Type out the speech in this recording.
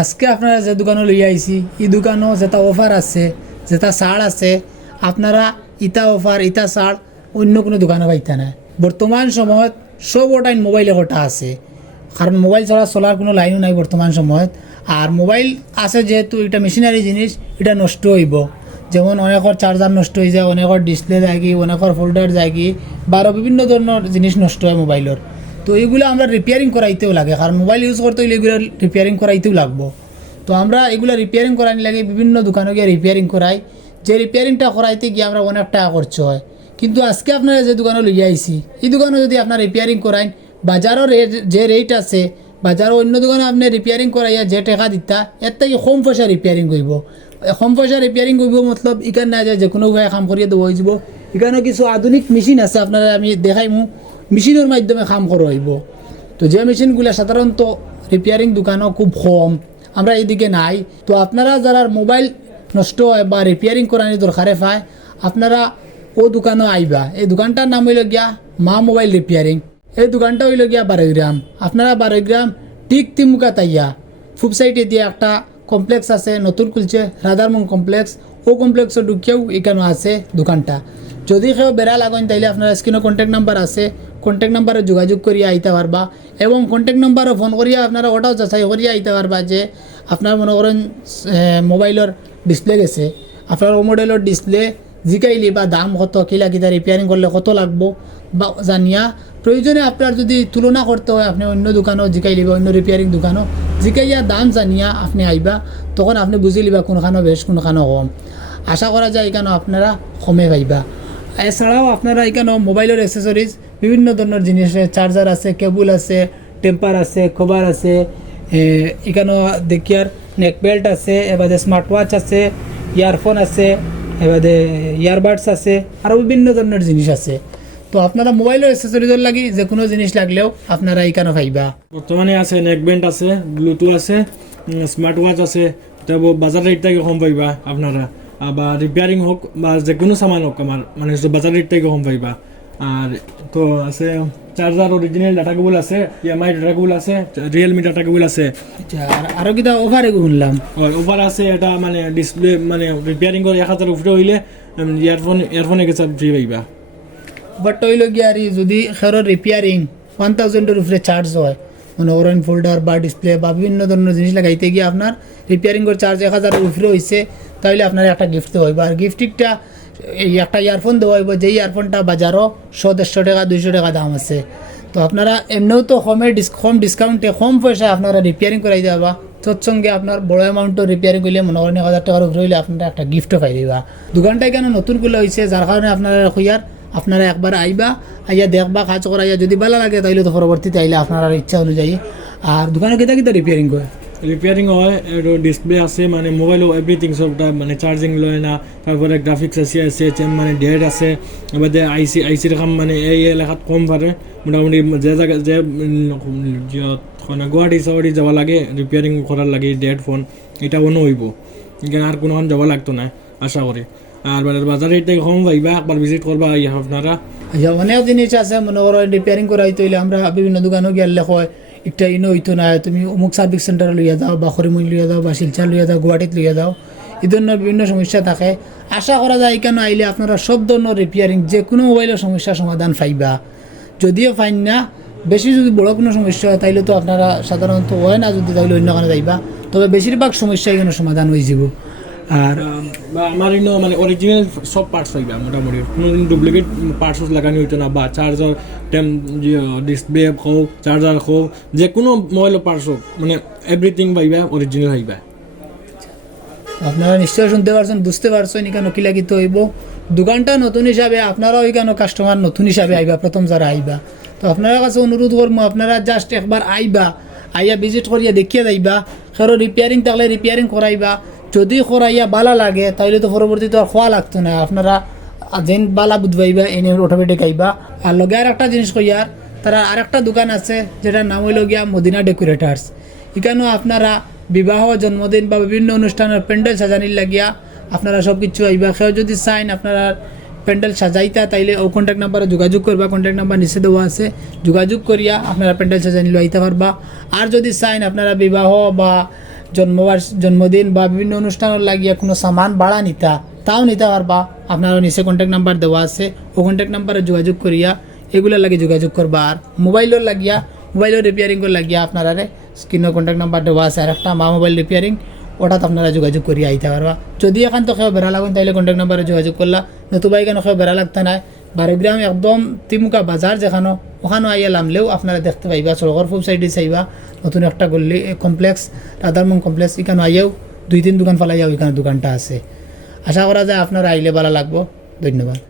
আজকে আপনারা যে দোকানে লইয়া আইছি এই দোকানও যেটা অফার আছে যেটা ছাড় আছে আপনারা ইটা অফার ইটা ছাড় অন্য কোনো দোকানে পাইতে না। বর্তমান সময়ত সব ওটাই মোবাইলে কটা আছে, কারণ মোবাইল ছাড়া চলার কোনো লাইনও নাই বর্তমান সময়ত। আর মোবাইল আছে যেহেতু এটা মেশিনারি জিনিস, এটা নষ্ট হইব। যেমন অনেকর চার্জার নষ্ট হয়ে যায়, অনেকর ডিসপ্লে যায় কি, অনেকর ফোল্ডার যায় কি, বারো বিভিন্ন ধরনের জিনিস নষ্ট হয় মোবাইলের। তো এগুলো আমরা রিপেয়ারিং করাইতেও লাগে, কারণ মোবাইল ইউজ করতে হলে এগুলো রিপেয়ারিং করাইতেও লাগবো। তো আমরা এগুলো রিপেয়ারিং করানি লাগে বিভিন্ন দোকানে গিয়ে রিপেয়ারিং করাই। যে রিপেয়ারিংটা করাইতে গিয়ে আমরা অনেক টাকা খরচ হয়। কিন্তু আজকে আপনারা যে দোকানে লইয়া আইছি এই দোকানে যদি আপনার রিপেয়ারিং করাইন, বাজারের যে রেট আছে বাজারও অন্য দোকানে আপনি রিপেয়ারিং করাইয়া যে টাকা দিতা এর থেকে কম পয়সা রিপেয়ারিং করব। কম পয়সা রিপেয়ারিং করব মতলব এখানে না যায় যে কোনো উপায়ে কাম করিয়ে দেওয়া হয়ে যাব। এখানে কিছু আধুনিক মেশিন আছে, আপনারা আমি দেখাইমু মেশিনের মাধ্যমে কাম করা হইব। তো যে মেশিনগুলো সাধারণত রিপেয়ারিং দোকানও খুব কম, আমরা এইদিকে নাই। তো আপনারা যারা মোবাইল নষ্ট হয় বা রিপেয়ারিং করানি দরকারে পায়, আপনারা ও দোকানও আইবা। এই দোকানটার নাম হইল গিয়া মা মোবাইল রিপেয়ারিং। এই দোকানটা হইল গিয়া 12 গ্রাম। আপনারা 12 গ্রাম ঠিক তিমুকা তাইয়া ফুড সাইডে দিয়ে একটা কমপ্লেক্স আছে, নতুন খুলছে রাধারমন কমপ্লেক্স। ও কমপ্লেক্সে ঢুকিয়েও এখানে আছে দোকানটা। যদি কেউ বেড়া লাগেন তাইলে আপনার স্ক্রিনে কন্ট্যাক্ট নাম্বার আছে, কন্ট্যাক্ট নাম্বারে যোগাযোগ করিয়া আইতে পারবা। এবং কন্ট্যাক্ট নাম্বারও ফোন করিয়া আপনারা ওটাও যাচাই করিয়া আইতে পারবা যে আপনার মনে করেন মোবাইলের ডিসপ্লে গেছে, আপনার ও মডেলের ডিসপ্লে জিকাইলি বা দাম কত, কিলা কিতা রিপেয়ারিং করলে কত লাগবো বা জানিয়া প্রয়োজনে আপনার যদি তুলনা করতে হয় আপনি অন্য দোকানও জিকাই লিবা, অন্য রিপেয়ারিং দোকানও জিকাইয়া দাম জানিয়া আপনি আইবা। তখন আপনি বুঝে লিবা কোনখানো বেশ কোনখানো কম। আশা করা যায় এখানে আপনারা কমে পাইবা। এছাড়াও আপনারা এখানে মোবাইলের অ্যাক্সেসরিজ বিভিন্ন ধরনের জিনিস, চার্জার আছে, কেবল আছে, টেম্পার আছে, কভার আছে, এখানেও দেখিয়ার নেক বেল্ট আছে, এবারে স্মার্ট ওয়াচ আছে, ইয়ারফোন আছে, এবারে ইয়ারবাডস আছে, আরও বিভিন্ন ধরনের জিনিস আছে। তো আপনারা মোবাইলের অ্যাক্সেসরিজের লাগি যে কোনো জিনিস লাগলেও আপনারা এখানে পাইবা। বর্তমানে আছে নেক ব্যান্ড আছে, ব্লুটুথ আছে, স্মার্ট ওয়াচ আছে। তবে বাজার রেট থেকে কম পাইবা আপনারা, বা রিপেয়ারিং হোক বা যে কোনো সামান হোক আমার মানে বাজার রেট থেকে কম পাইবা। আর তো আছে চার্জার অরিজিনাল ডাটা কেবল আছে, EMI ডাটা কেবল আছে, রিয়েলমি ডাটা কেবল আছে। আরও কিটা ওভারে শুনলাম ওভার আছে, এটা মানে ডিসপ্লে মানে রিপেয়ারিং করে 1000 উপরে হইলে ইয়ারফোনে গেছে ফ্রি পাইবা। বাট হইল গিয়ে আর যদি খেরোর রিপেয়ারিং 1000-এর উপরে চার্জ হয়, মনে করেন ফোল্ডার বা ডিসপ্লে বা বিভিন্ন ধরনের জিনিস লাগাইতে গিয়ে আপনার রিপেয়ারিংয়ের চার্জ 1000-এর উপরে হয়েছে, তাহলে আপনার একটা গিফট দেওয়া হইব। আর গিফটটা এই একটা ইয়ারফোন দেওয়া হইব, যে ইয়ারফোনটা বাজারও 100-150 টাকা 200 টাকা দাম আছে। তো আপনারা এমনিও তো কম ডিসকাউন্টে কম পয়সা আপনারা রিপেয়ারিং করাই দেওয়া। তৎসঙ্গে আপনার বড় অ্যামাউন্টের রিপেয়ারিং করলে মনে করেন 1000 টাকার উপরে হইলে আপনারা একটা গিফটও পাই দিবা। দোকানটা কেন নতুন খুলে হয়েছে, যার কারণে আপনারা খুঁয়ার আপনারা একবার আইবা, আইয়া দেখবা, কাজ করাইয়া যদি ভালো লাগে তাইলে তো পরবর্তীতে আইলে আপনার ইচ্ছা অনুযায়ী। আর দোকানে কেটা কেটা রিপেয়ারিং করে রিপেয়ারিং হয়, ডিসপ্লে আছে মানে মোবাইলও এভরিথিং সবটা মানে চার্জিং লয় না, তারপরে গ্রাফিক্স আছে মানে ডেট আছে, এবারে আইসির কাম মানে এই এলাকাত কম পারে। মোটামুটি যে জায়গা যে গুয়াহাটি সাওয়াটি যাওয়া লাগে রিপেয়ারিং করার লাগে ডেট ফোন, এটা অন্য হইব। এখানে আর কোনো যাওয়া লাগতো না আশা করি। আর বাজারে এটা কম পাইবা, একবার ভিজিট করবা আপনারা। অনেক জিনিস আছে মনে করো রিপেয়ারিং করা হইতে হইলে আমরা বিভিন্ন দোকানও গেলে হয় একটা ইনো হইতো না, তুমি অমুক সার্ভিস সেন্টারে লইয়া যাও বা খরিমুল লইয়া যাও বা শিলচর লইয়া যাও, গুয়াহাটিত লইয়া যাও, এই ধরনের বিভিন্ন সমস্যা থাকে। আশা করা যায় এখানে আইলে আপনারা সব ধরনের রিপেয়ারিং যে কোনো মোবাইলের সমস্যার সমাধান পাইবা। যদিও ফাইন না, বেশি যদি বড় কোনো সমস্যা হয় তাইলে তো আপনারা সাধারণত হয় না, যদি তাইলে অন্য কারণে যাইবা, তবে বেশিরভাগ সমস্যা এখানে সমাধান হয়ে যাব। আর আমার ইনো মানে অরিজিনাল সব পার্টস পাইবা মোটামুটি, কোনো ডুপ্লিকেট পার্টস লাগানি হইতো না, বা চার্জার ডিসপ্লে হোক, চার্জার হোক, যে কোনো মোবাইলের পার্টস হোক মানে এভরিথিং পাইবা অরিজিনাল পাইবা। আপনারা নিশ্চয় শুনতে পারছেন, বুঝতে পারছেন এখানে কি লাগিতে হইব। দোকানটা নতুন হিসাবে আপনারাও এখানে কাস্টমার নতুন হিসাবে আইবা, প্রথম যারা আইবা। তো আপনার কাছে অনুরোধ করবো আপনারা জাস্ট একবার আইবা, আইয়া ভিজিট করিয়া দেখিয়া যাইবা। কারো রিপেয়ারিং থাকলে রিপেয়ারিং করাইবা, যদি করাইয়া বালা লাগে তাইলে তো পরবর্তীতে আর খোয়া লাগতো না, আপনারা যেন বালা বুঝবাইবা এনে অটোমেটিক আইবা। আর লগে আর একটা জিনিস কইয়ার, তারা আর একটা দোকান আছে যেটার নাম হইল গিয়া মদিনা ডেকোরেটার্স। এখানেও আপনারা বিবাহ, জন্মদিন বা বিভিন্ন অনুষ্ঠানের প্যান্ডেল সাজানির লাগিয়া আপনারা সব কিছু আইবা। কেউ যদি চাইন আপনারা প্যান্ডেল সাজাইতা তাইলে ও কন্ট্যাক্ট নাম্বারে যোগাযোগ করবা, কন্ট্যাক্ট নাম্বার নিচে দেওয়া আছে, যোগাযোগ করিয়া আপনারা প্যান্ডেল সাজানি আইতে পারবা। আর যদি চাইন আপনারা বিবাহ বা জন্মদিন বা বিভিন্ন অনুষ্ঠানের লাগিয়া কোনো সামান ভাড়া নিতা তাও নিতে পারবা। আপনার নিচে কন্ট্যাক্ট নাম্বার দেওয়া আছে, ও কন্ট্যাক্ট নাম্বারে যোগাযোগ করিয়া এগুলোর লাগে যোগাযোগ করবা। আর মোবাইলের লাগিয়া মোবাইলের রিপেয়ারিংয়ের লাগিয়া আপনারা স্ক্রিনের কন্ট্যাক্ট নাম্বার দেওয়া আছে আর একটা মা মোবাইল রিপেয়ারিং, ওটাতে আপনারা যোগাযোগ করিয়া আইতে পারবা। যদি এখান তো কেউ বেড়া লাগুন তাইলে কন্ট্যাক্ট নাম্বারে যোগাযোগ করলা, নতুবা এখানে কেউ বেড়া লাগতে নাই। বারেগ্রাম একদম তিমুকা বাজার যেখানে ওখানে আইয়া নামলেও আপনারা দেখতে পাইবা, সড়কের ফুল সাইডে চাইবা নতুন একটা গল্লি কমপ্লেক্স, রাধারমন কমপ্লেক্স, এখানে আইয়াও 2-3 দোকান ফেলাইয়াও এখানে দোকানটা আছে। আশা করা যায় আপনারা আইলে ভালো লাগবো। ধন্যবাদ।